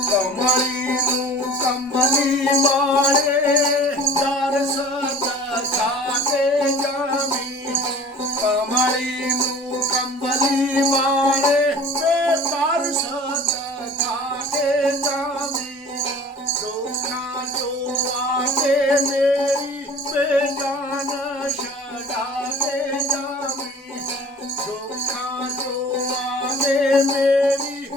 કમળીનું કમલી માળે દર્શતા સાથે જમી કમળીનું કમલી માળે દર્શતા સાથે જમી દુઃખા જોવા કે મેરી બેગાન સડાતે જમી દુઃખા જોવા કે મેરી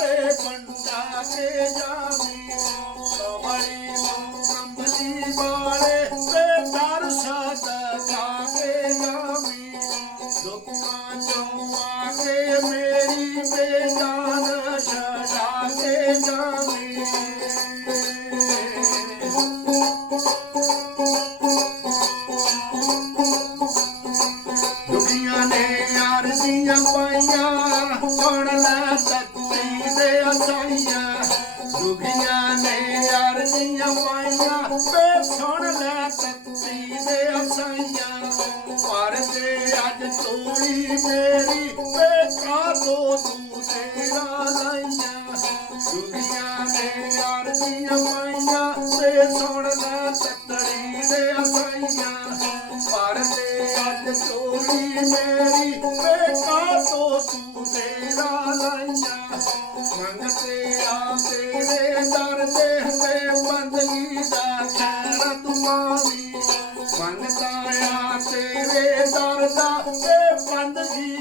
રે પંડા કે ਪਾਗਲਾ ਤੱਤੀ ਦੇ ਅਸਾਈਆਂ ਦੁਖੀਆਂ ਨੇ ਯਾਰ ਦੀਆਂ ਪਾਈਆਂ। ਵੇ ਸੁਣ ਲੈ ਤੱਤੀ ਦੇ ਅਸਾਈਆਂ ਪਰ ਜੇ ਅੱਜ ਤੋੜੀ ਮੇਰੀ, ਵੇ ਕਾਹੋ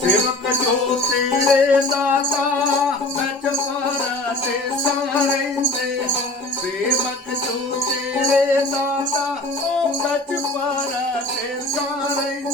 ਸੇਵਕ ਜੋ ਤੇਰੇ ਦਾਤਾ ਸੱਚ ਪਰਤੇ ਸਾਰੇਂਦੇ ਸੇਵਕ ਜੋ ਤੇਰੇ ਦਾਤਾ ਉਹ ਸੱਚ ਪਰਤੇ ਸਾਰੇਂਦੇ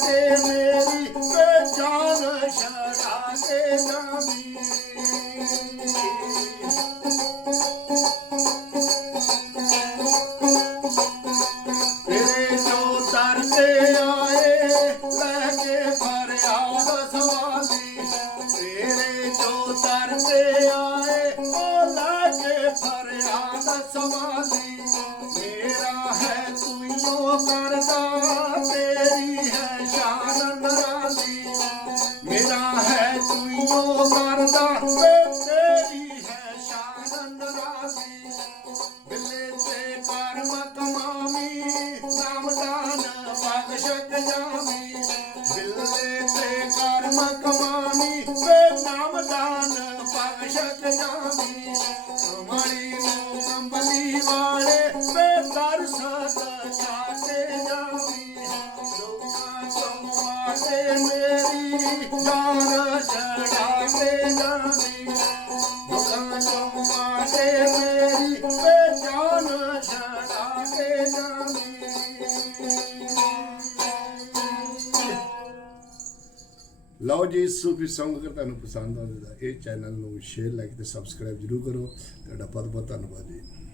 दे मेरी बेजान शरा दे तेरे आए लगे फरियाद सवाली तेरे जो आए ओ लगे फरियाद सवाली मेरा है तुम करता। ਲਓ ਜੀ, ਸੂਫੀ Song ਅਗਰ ਤੁਹਾਨੂੰ ਪਸੰਦ ਆਉਂਦਾ ਤਾਂ ਇਹ ਚੈਨਲ ਨੂੰ ਸ਼ੇਅਰ ਲਾਈਕ ਤੇ ਸਬਸਕ੍ਰਾਈਬ ਜਰੂਰ ਕਰੋ। ਤੁਹਾਡਾ ਬਹੁਤ ਬਹੁਤ ਧੰਨਵਾਦ ਜੀ।